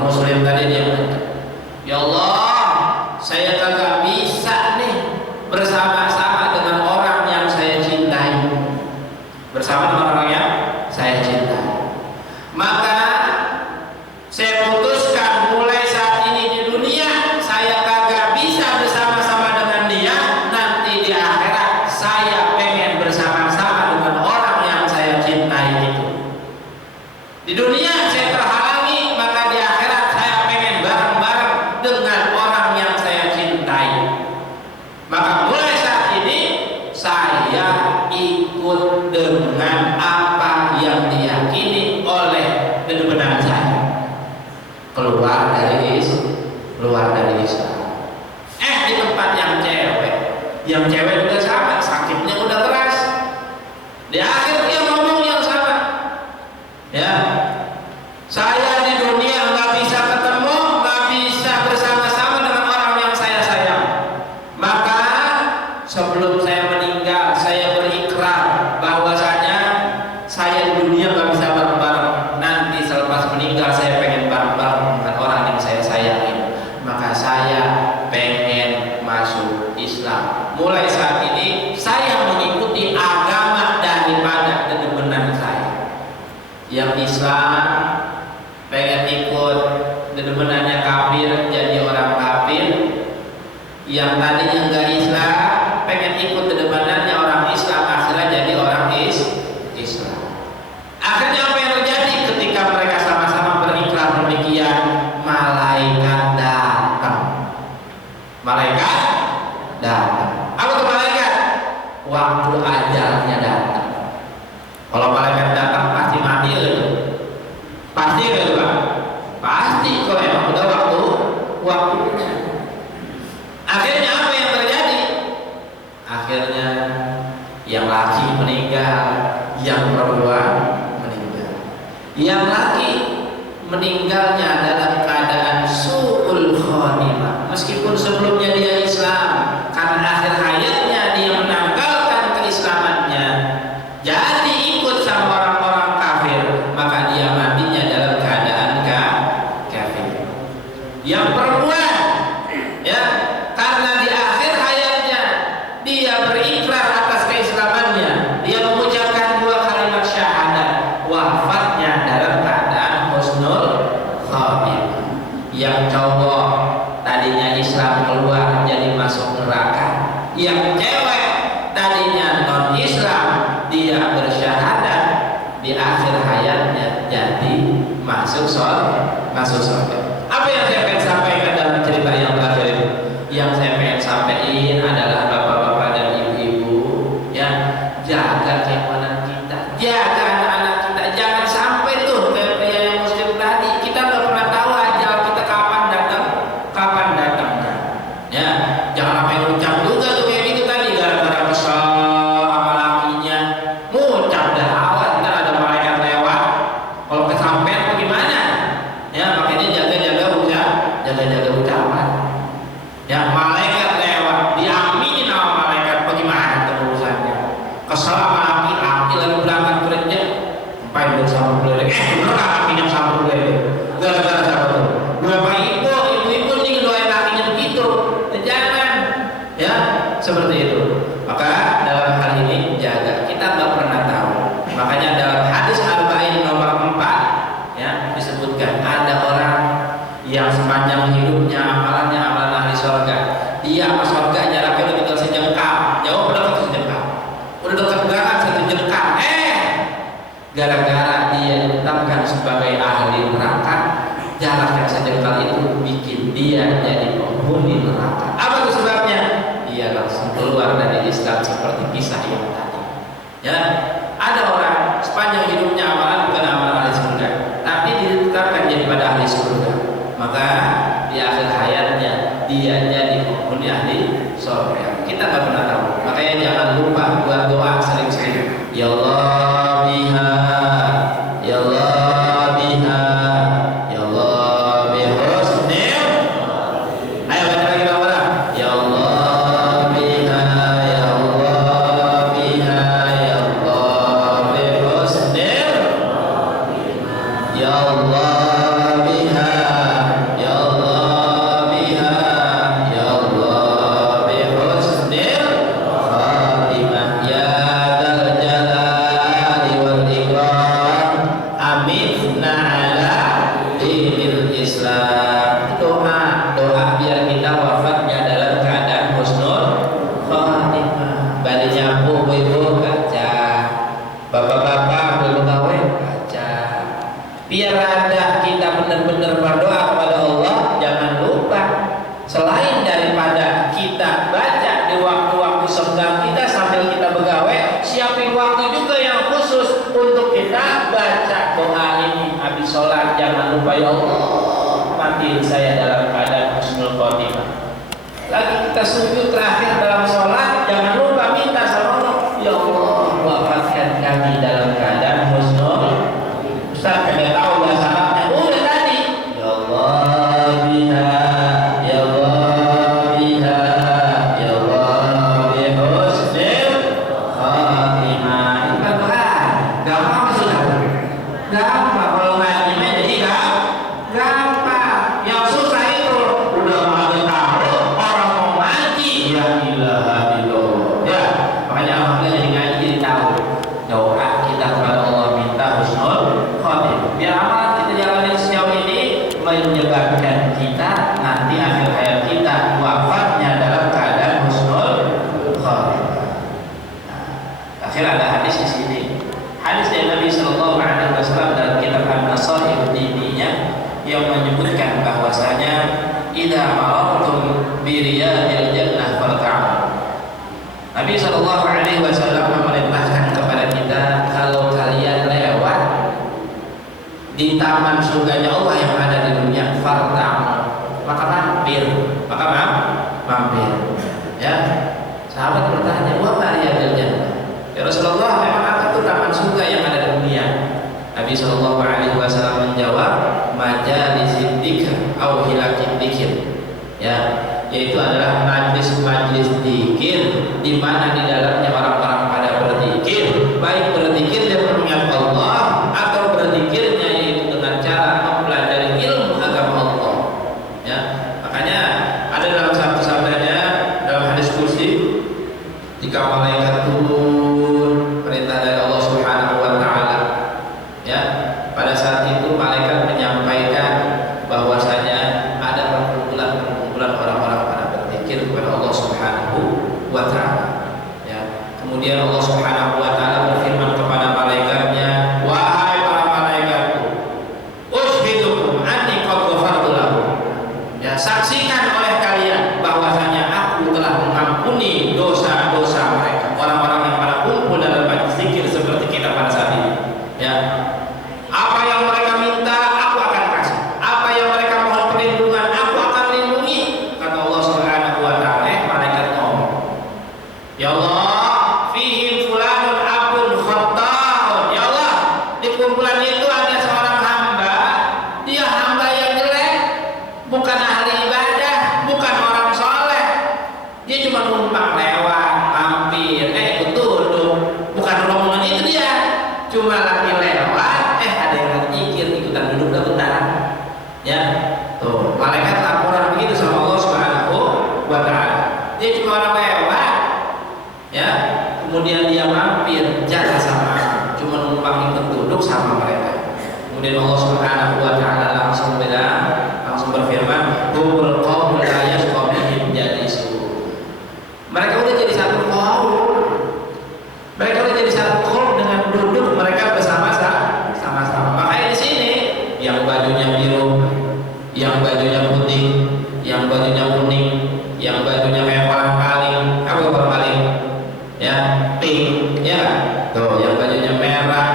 Muslim tadi dia bilang, ya Allah, saya kagak bisa nih bersama-sama dengan orang yang saya cintai, bersama dengan orang yang saya cintai. Maka saya putuskan mulai saat ini di dunia saya kagak bisa bersama-sama dengan dia, nanti di akhirat saya pengen bersama-sama dengan orang yang saya cintai itu. Di dunia saya terhalangi, maka di akhirat saya pengen bareng-bareng dengan orang yang saya cintai. Maka mulai saat ini saya ikut dengan apa yang diyakini oleh benar saya. Keluar dari Islam. Di tempat yang cewek juga sama, sakitnya udah keras. Di akhir dia ngomong yang sama. Ya, saya di dunia nggak bisa ketemu, nggak bisa bersama-sama dengan orang yang saya sayang. Maka sebelum saya meninggal, saya berikrar bahwasanya saya di dunia nggak bisa bareng-bareng. Nanti selepas meninggal saya pengen bareng-bareng dengan orang yang saya sayangi. Maka saya pengen masuk Islam. Mulai saat ini saya mengikuti agama daripada kedemenan saya. Yang Islam pengen ikut dedemenannya kafir jadi orang kafir, yang tadinya enggak Islam pengen ikut dedemenannya orang Islam, akhirnya jadi orang Islam. Akhirnya apa yang terjadi ketika mereka sama-sama berikrar demikian? Malaikat datang. Apa tuh malaikat? Waktu ajalnya datang. Kalau malaikat datang pasti mati loh. Pasti kan Pak? Pasti kalau emang udah waktunya. Akhirnya apa yang terjadi? Akhirnya yang laki meninggal, yang perempuan meninggal. Yang laki meninggalnya dalam keadaan su'ul khotimah, meskipun sebelumnya dia Islam, karena akhir hayatnya dia menanggalkan keislamannya, jadi ikut sama orang-orang kafir, maka dia matinya dalam keadaan kafir. Yang perempuan, ya, karena di akhir hayatnya dia berikrar atas keislamannya, dia mengucapkan 2 kalimat syahadat, wafatnya dalam keadaan husnul khotimah. Yang cowok tadinya Islam keluar jadi masuk neraka, yang cewek tadinya non-Islam dia bersyahadat, di akhir hayatnya jadi masuk surga. Apa yang saya pengen sampaikan dalam cerita yang terakhir itu? Yang saya pengen sampaikan adalah bapak-bapak dan ibu-ibu, ya, jaga keimanan kita, jaga anak-anak kita, jangan sampai tuh kayak yang Muslim tadi, kita nggak pernah tahu ajal kita kapan datangnya. Ya, jangan apa yang ucap juga tuh kayak gitu tadi, gara-gara kesal sama lakinya, ngucap dah awas, ntar ada malaikat lewat, kalau kesampean bagaimana? Ya, makanya jaga ucapan. Ya, malaikat lewat, diaminin sama malaikat, bagaimana urusannya? Kesal sama laki lalu berangkat kerja, sampai bersama beliau. Bener kan lakinya sama beliau? Gara-gara siapa tuh? Bapak ibu nih doain lakinya begitu. Jangan, ya, seperti itu. Maka dalam hal ini jaga, kita nggak pernah tahu. Makanya dalam hadis Arba'in nomor 4, ya, disebutkan ada orang yang sepanjang hidupnya amalan ahli surga. Dia sama surga jaraknya udah tinggal sejengkal, jauh udah dekat sejengkal, udah dekat banget 1 jengkal. Gara-gara dia ditetapkan sebagai ahli neraka, jarak yang sejengkal itu bikin dia jadi penghuni neraka. Apa itu sebabnya? Dia langsung keluar dari Islam seperti kisah yang tadi. Ya, ada orang sepanjang hidupnya amalan bukan amalan ahli surga, tapi ditetapkan jadi pada ahli surga. Maka di akhir hayatnya dia jadi penghuni ahli surga. Kita nggak pernah tahu. Makanya jangan lupa buat doa sering-sering. Ya Allah biha, ya Allah biha, ya Allah bihusnil. Ayo baca lagi bawah. Ya Allah biha, ya Allah biha, ya Allah bihusnil, ya Allah biha. Islam. Doa biar kita wafatnya dalam keadaan husnul khatimah. Badinya ibu baca, bapak-bapak belum gawe baca. Biar ada kita benar-benar berdoa kepada Allah. Jangan lupa selain daripada kita baca di waktu-waktu senggang kita sambil kita begawe, siapin waktu juga yang khusus untuk kita baca doa ini habis sholat. Jangan lupa, ya Allah, matiin saya dalam keadaan husnul khotimah. Lagi kita sujud terakhir dalam sholat, jangan lupa minta sama Allah, ya Allah, wafatkan kami dalam keadaan husnul. Ustaz kagak tahu bahasa Arabnya, udah tadi, ya Allah biha, ya Allah biha, ya Allah bi husnul khotimah. Itu kan gampang sudah, gampang kalau ngaji jadi gampang. Yang susah itu udah mau tahu orang mau ngaji, ya ilaha illallah. Ya, makanya alhamdulillah jadi ngaji jadi tahu doa kita kepada Allah minta husnul khotimah. Biar amal kita jalanin sejauh ini menyebabkan kita nanti akhir hayat kita wafatnya dalam keadaan husnul khotimah. Akhir ada hadis di sini. Hadis dari Nabi Sallallahu Alaihi Wasallam dalam kitab An-Nasaih Diniyah yang menyebutkan bahwasanya idza marartum bi riyadil jannah farta'u. Nabi Sallallahu Alaihi Wasallam memerintahkan kepada kita, kalau kalian lewat di taman surganya Allah yang ada di dunia, farta'u, maka mampir, mampir. Ya, sahabat bertanya, wa ma riyadil jannah? Ya Rasulullah, memang apa itu taman surga yang ada di dunia? Nabi Shallallahu Alaihi Wasallam menjawab, majalis dzikr atau hilakil dzikr, ya, yaitu adalah majlis-majlis dzikir di mana di dalamnya orang-orang pada berzikir, baik berzikir dan mengingat Allah atau berzikirnya yaitu dengan cara mempelajari ilmu agama Allah. Ya, makanya ada dalam satu sabdanya dalam hadis kursi, jika malaikat turun perintah dari Allah Subhanahu wa taala, ya, pada saat itu malaikat menyampaikan bahwasanya ada perkumpulan orang-orang pada berzikir kepada Allah Subhanahu wa taala. Ya. Kemudian Allah Subhanahu wa taala berfirman kepada malaikatnya, wahai para malaikatku, ushidukum anni qad ghafartu lahum. Ya, saksikan oleh kalian bahwasanya aku telah mengampuni dosa-dosa mereka. Orang-orang yang pada kumpul dalam majlis zikir seperti kita pada saat ini. Ya. Apa yang mereka minta, aku akan kasih. Apa yang mereka mohon perlindungan, aku akan lindungi. Kata Allah Subhanahu wa taala, malaikat ngomong, ya Allah, fihim fulanun abun khatta'un. Ya Allah, di kumpulan itu ada seorang hamba, dia hamba yang jelek, bukan ahli ibadah, bukan orang soleh. Dia cuma numpang lewat, mampir, duduk, bukan rombongan itu dia. Cuma lagi lewat, ada yang lagi zikir, ikutan duduk bentar. Ya, tuh malaikat laporan begitu sama Allah Subhanahu wa taala. Dia cuma orang lewat, ya, kemudian dia mampir, jaga sama, cuma numpang ikut duduk sama mereka. Kemudian Allah Subhanahu wa taala langsung berfirman, humul qaumul la yashqa bihim jalisu. Mereka udah jadi satu kaum. Mereka udah jadi satu kaum dengan duduk mereka bersama-sama. Makanya di sini yang bajunya biru, yang bajunya putih, yang bajunya kuning, yang bajunya kayak kolang-kaling, apa kolang-kaling? Ya, pink, ya. Tuh, yang bajunya merah,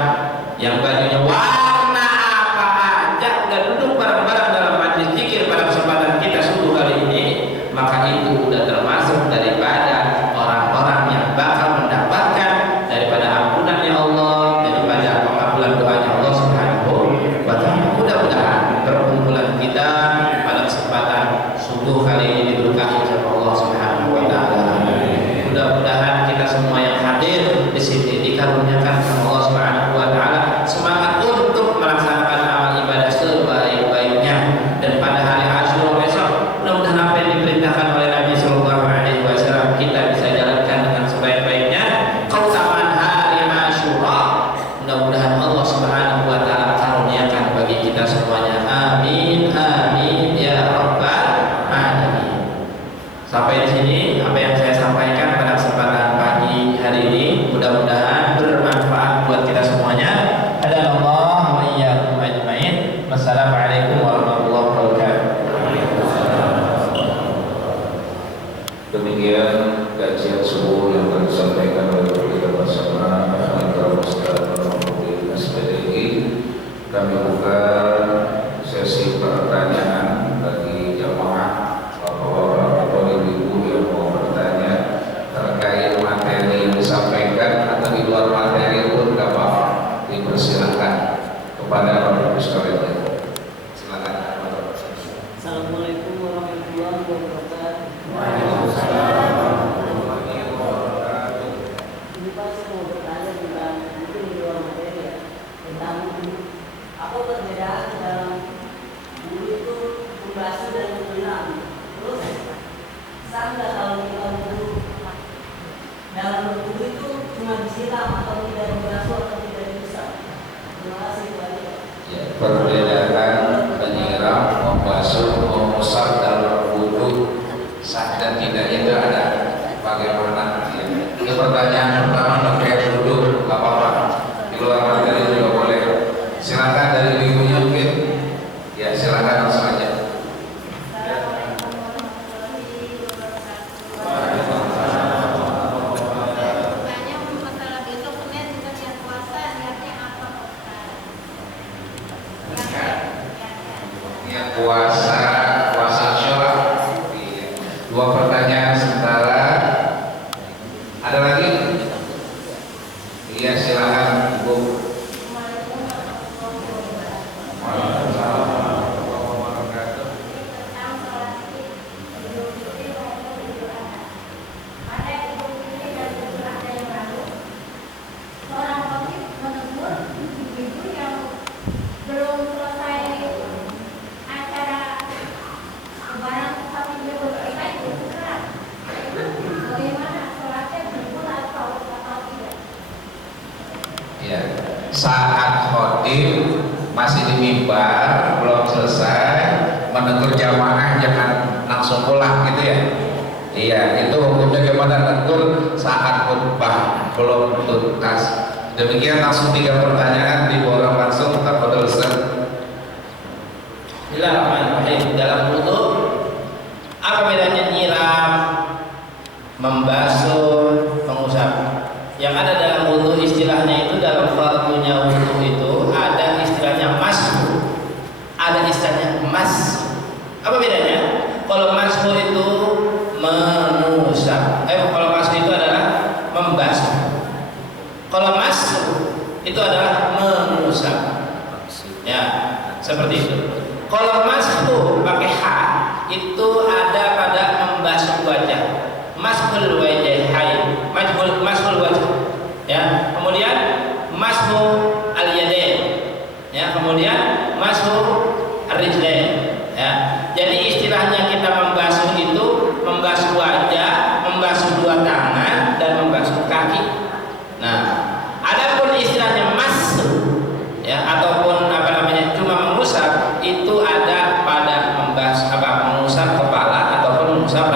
yang bajunya warna apa aja udah duduk bareng-bareng dalam majlis zikir pada kesempatan kita subuh kali ini, maka itu udah termasuk daripada orang-orang yang bakal mendapatkan daripada ampunannya Allah, daripada pengabulan doanya Allah Subhanahu wa taala. Mudah-mudahan perkumpulan kita pada Assalamualaikum warahmatullahi wabarakatuh. Waalaikumsalam warahmatullahi wabarakatuh. Ini Pak, saya mau bertanya tentang mungkin di luar materi ya, tentang wudhu. Apa perbedaan dalam wudhu itu membasuh dan menyiram? Terus sah nggak kalau kita wudhu dalam wudhu itu cuma disiram atau tidak membasuh atau tidak diusap? Terima kasih itu aja. Ya, perbedaan menyiram, membasuh, mengusap dalam wudhu sah dan tidak itu ada bagaimana? Ya. Itu pertanyaan pertama terkait wudhu, nggak apa-apa. Di luar materi juga boleh. Silakan dari ibunya mungkin. Ya silakan langsung aja. Puasa sholat. Dua pertanyaan sementara. Ada lagi? Iya silakan Ibu. Waalaikumsalam warahmatullahi wabarakatuh. Ya, saat khotib masih di mimbar belum selesai menegur jamaah jangan langsung pulang gitu ya. Iya, itu hukumnya gimana negur saat khutbah belum tuntas. Demikian langsung 3 pertanyaan diborong langsung kepada Ustaz. Bismillahirrahmanirrahim. Dalam wudhu apa bedanya nyiram, membasuh, mengusap? Yang ada dalam wudhu istilahnya itu dalam fardunya wudhu itu ada istilahnya mashu, ada istilahnya mashu. Apa bedanya? Kalau mashu itu mengusap, kalau mashu itu adalah membasuh. Kalau mashu itu adalah mengusap. Ya, seperti itu. Kalau mashu pakai ha itu ada pada membasuh wajah. Mashul wajhain, mashul wajh. Ya, kemudian mashu al-yadain. Ya, kemudian mashu ar-rijlain. Ya. Jadi istilahnya kita membasuh itu membasuh wajah, membasuh 2 tangan dan membasuh kaki. Nah, adapun istilahnya mashu ya ataupun cuma mengusap itu ada pada mengusap kepala ataupun mengusap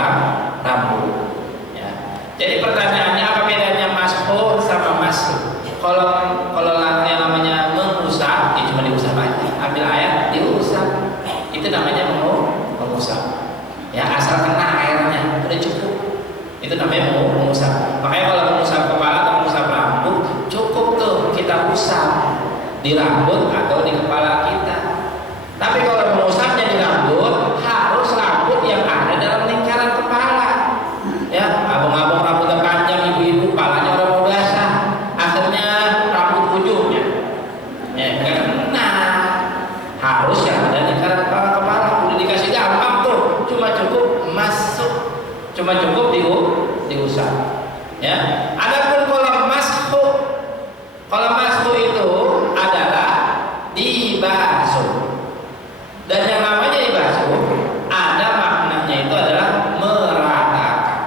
rambut. Ya. Jadi pertanyaannya apa bedanya mashu sama mashu? Kalau yang namanya mengusap ya cuma diusap aja, ambil air diusap. Itu namanya mengusap. Ya, asal kena airnya udah cukup. Itu namanya mengusap. Makanya kalau mengusap kepala atau mengusap rambut cukup tuh kita usap di rambut atau di kepala kita. Tapi kalau mengusapnya di rambut harus rambut yang ada dalam lingkaran kepala. Ya, abang-abang rambutnya panjang, ibu-ibu kepalanya orang mau basah, akhirnya rambut ujungnya ya karena harus yang ada lingkaran kepala. Udah dikasih gampang tuh, cuma cukup masuk, cuma cukup diusap. Ya, adapun kalau mashu itu adalah dibasuh. Dan yang namanya dibasuh ada maknanya itu adalah meratakan.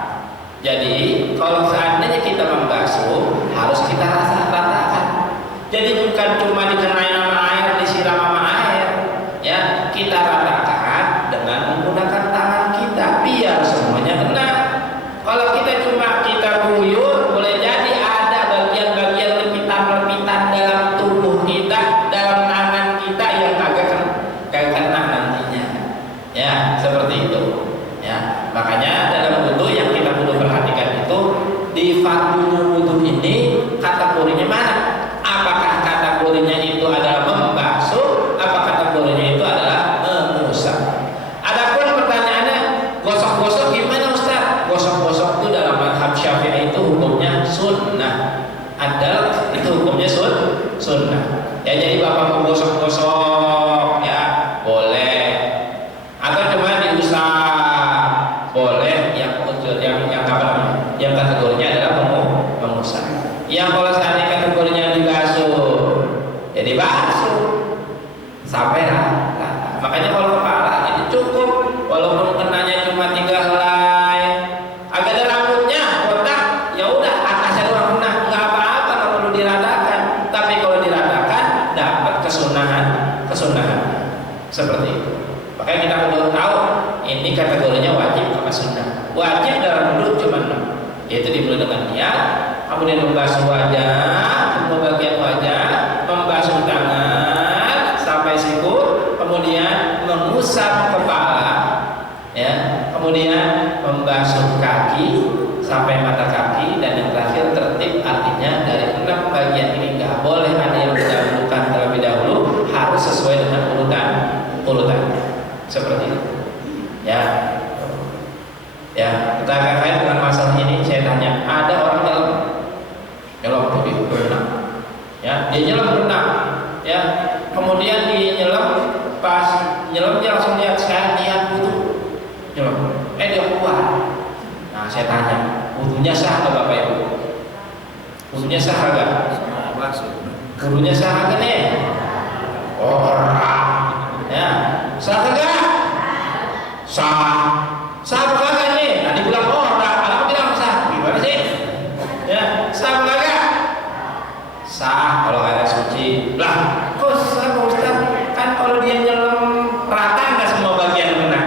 Jadi kalau seandainya kita membasuh harus kita ratakan. Jadi bukan cuma dikenai sama air, disiram sama air, ya kita ratakan dengan menggunakan tangan kita biar semuanya kena. Kalau kita cuma guyur, boleh jadi ada bagian-bagian lepitan-lepitan dalam tubuh kita, dalam tangan kita yang kagak kena nantinya. Ya, seperti itu. Ya, makanya dalam wudhu yang kita perlu perhatikan itu di fardunya wudhu ini kategorinya mana? Apakah kategorinya itu adalah membasuh? Apa kategorinya itu adalah mengusap? Adapun pertanyaannya gosok-gosok gimana Ustaz? Gosok-gosok itu dalam madhab Syafi'i itu hukumnya sunnah. Adalah itu hukumnya sunnah. Ya jadi bapak mau gosok-gosok ya boleh. Atau kita belum tahu ini kategorinya wajib apa sunnah. Wajib dalam wudhu cuma 6, yaitu dimulai dengan niat, kemudian membasuh wajah, semua bagian wajah, membasuh tangan sampai siku, kemudian mengusap kepala, ya, kemudian membasuh kaki sampai mata kaki, dan yang terakhir tertib. Artinya dari 6 bagian ini nggak boleh ada yang didahulukan terlebih dahulu, harus sesuai dengan urutan seperti itu. Ya, kita akan kait dengan masalah ini. Saya tanya, ada orang nyelam berenang, ya, dia nyelam berenang, ya, kemudian dia nyelam, pas nyelam dia langsung lihat saya niat wudhu nyelam, dia keluar. Nah, saya tanya, wudhunya sah nggak Bapak Ibu? Wudhunya sah nggak? Wudhunya sah nggak nih? Ya, sah nggak? Sah apa kagak nih? Tadi bilang aku bilang sah. Gimana sih? Ya, sah apa kagak? Sah kalau air suci. Lah, kok sah Pak Ustaz? Kan kalau dia nyelam rata nggak semua bagian kena?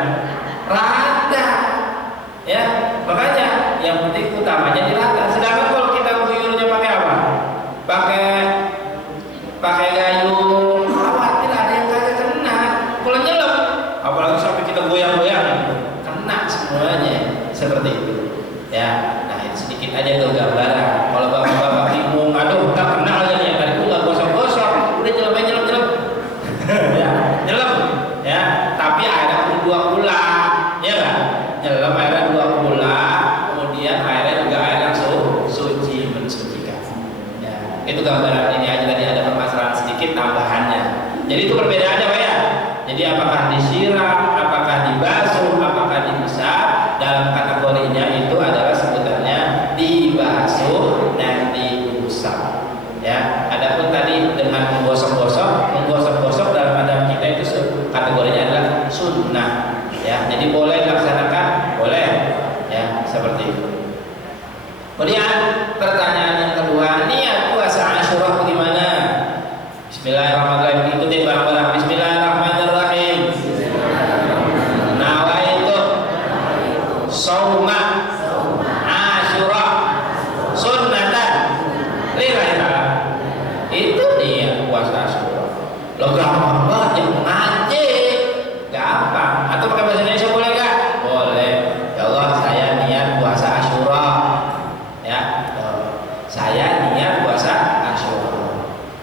Rata. Ya, makanya yang penting utamanya di rata. Sedangkan kalau kita guyurnya pakai apa? Pakai gayung, khawatir ada yang kagak kena. Kalau nyelam, apalagi sampai kita goyang-goyang, kena semuanya seperti itu. Ya, nah ini sedikit aja tuh gambaran. Kalau bapak-bapak bingung, aduh nggak kena aja nih, tadi tuh nggak gosok-gosok, udah nyelam, ya, nyelam, ya. Tapi airnya dua pula, ya kan? Nyelam airnya dua pula, kemudian airnya juga air yang suci, mensucikan. Ya, itu gambaran ini aja, tadi ada permasalahan sedikit tambahannya. Jadi itu perbedaannya Pak ya. Jadi apakah disiram, apakah dibasuh, apakah diusap, dalam kategorinya itu adalah sebutannya dibasuh dan diusap. Ya, adapun tadi dengan menggosok dalam adab kita itu kategorinya adalah sunnah. Ya, jadi boleh dilaksanakan, boleh. Ya, seperti itu. Kemudian pertanyaan yang kedua, niat puasa Asyura bagaimana? Bismillahirrahmanirrahim. Ikutin bareng-bareng. Bismillahirrahmanirrahim. Nawaitu sauma Asyura sunnatan lillahi ta'ala. Itu niat puasa Asyura. Lo gampang banget yang ngaji. Gampang. Atau pakai bahasa Indonesia boleh enggak? Boleh. Ya Allah, saya niat puasa Asyura. Ya. Saya niat puasa Asyura.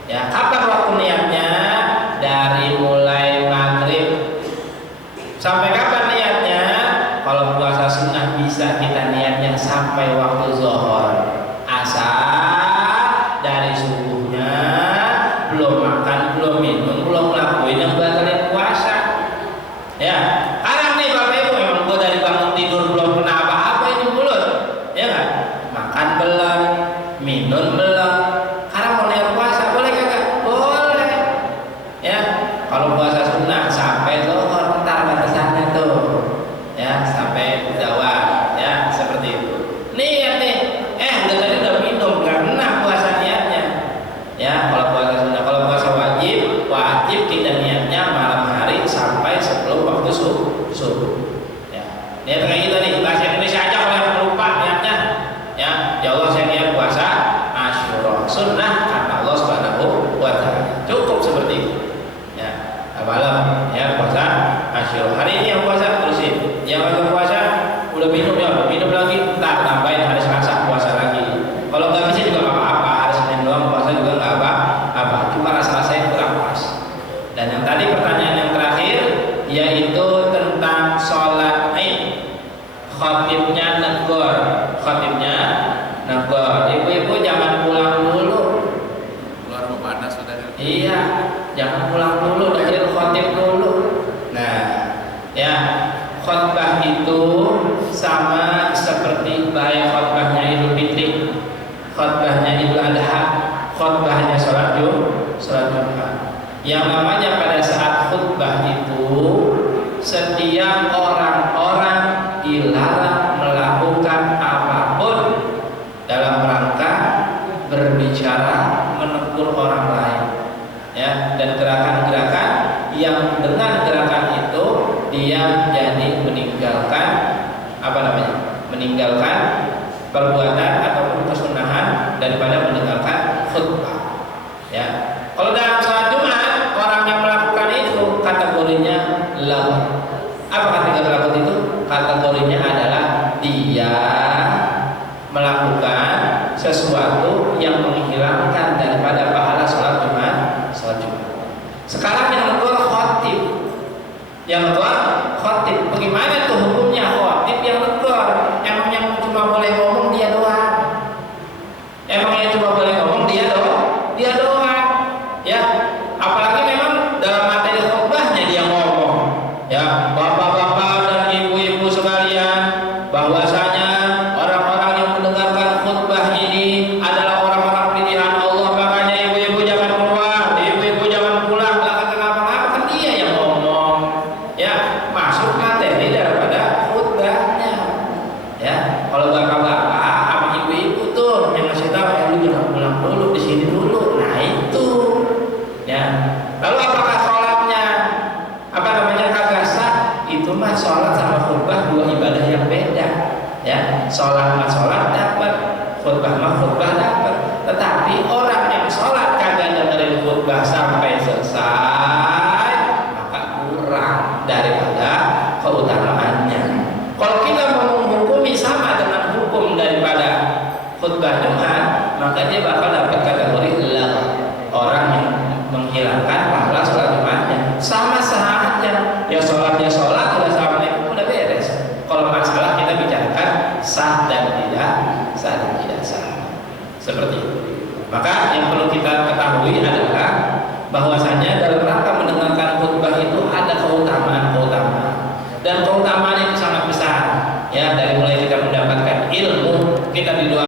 Ya, kapan waktu niatnya? Dari mulai maghrib sampai kapan niatnya? Kalau puasa sunnah bisa kita niatnya sampai waktu zuhur, asal dari subuhnya belum makan, belum minum, belum lakuin yang batalin puasa. Ya, karena nih Bapak Ibu, memang gua dari bangun tidur belum kena apa-apa ini mulut, ya kan? Makan belum, minum belum. Karena mau niat puasa boleh kagak? Boleh. Ya, kalau puasa sunnah sampai zuhur, ntar batasannya tuh, ya, sampai zawal, ya, seperti itu. Niat nih, udah tadi udah minum, nggak kena puasa niatnya. Ya, kalau puasa sunnah, kalau puasa wajib kita niatnya malam hari sampai sebelum waktu subuh. Ya, niat kayak gitu nih, bahasa Indonesia aja kalau yang lupa niatnya. Ya Allah saya niat puasa Asyura sunnah karena Allah Subhanahu wa Ta'ala. Cukup seperti itu. Ya, malam ya puasa Asyura. Hari ini yang puasa terusin. Yang agak puasa udah minum ya, minum lagi, entar tambahin hari Selasa puasa lagi. Kalau nggak bisa juga nggak apa-apa, hari Senin doang puasa juga nggak apa-apa. Cuma rasa saya kurang pas. Dan yang tadi pertanyaan yang terakhir yaitu tentang sholat Id. Khatibnya negor. Ibu-ibu jangan pulang dulu. Luar panas sudah. Iya, jangan pulang dulu, dengerin khotib dulu. Nah, ya, khotbah itu sama seperti bahaya khotbahnya Idul Fitri, khotbahnya Idul Adha, khotbahnya sholat Jumat. Yang namanya pada saat khutbah itu setiap orang-orang dilarang melakukan apapun dalam rangka berbicara menegur orang lain, ya, dan gerakan-gerakan yang dengan gerakan itu dia dia jadi meninggalkan apa namanya? Meninggalkan perbuatan ataupun kesunahan daripada mendengarkan khutbah. Ya. Kalau dalam sholat Jumat orang yang melakukan itu kategorinya laghut. Apa kategori laghut itu? Kategorinya adalah dia melakukan sesuatu yang menghilangkan daripada pahala sholat Jumat. Sekarang yang kedua khotib. Yang kedua khotib. Bagaimana tuh hukumnya khotib yang kedua? Emang yang cuma boleh ngomong dia doang? Emang yang cuma boleh ngomong dia doang? Dia doang. Ya. Apalagi memang dalam materi khutbahnya dia ngomong. Ya, bapak-bapak dan ibu-ibu sekalian, bahwasanya orang-orang yang mendengarkan khutbah ini adalah orang-orang pilihan Allah. Makanya ibu-ibu jangan keluar, ibu-ibu jangan pulang, jangan kenapa-napa, kan dia yang ngomong. Ya, masuk materi daripada khutbahnya. Ya, kalau bapak-bapak sama ibu-ibu tuh yang ngasih tahu, lu jangan pulang dulu, di sini dulu. Nah itu. Ya. Lalu apakah sholatnya apa namanya kagak sah? Itu mah sholat sama khutbah dua ibadah yang beda. Ya, sholat mah sholat dapat, khutbah mah khutbah dapat. Tetapi orang yang sholat kagak dengerin khutbah sampai selesai, maka kurang daripada keutamaannya. Kalau kita mau menghukumi sama dengan hukum daripada khutbah Jumat, maka dia bakal dapat kategori laghut, orang yang menghilangkan pahala sholat Jumatnya. Sama saja, ya sholatnya sholat, udah assalamualaikum udah beres. Kalau masalah kita bicarakan sah dan tidak sah, seperti itu. Maka yang perlu kita ketahui adalah bahwa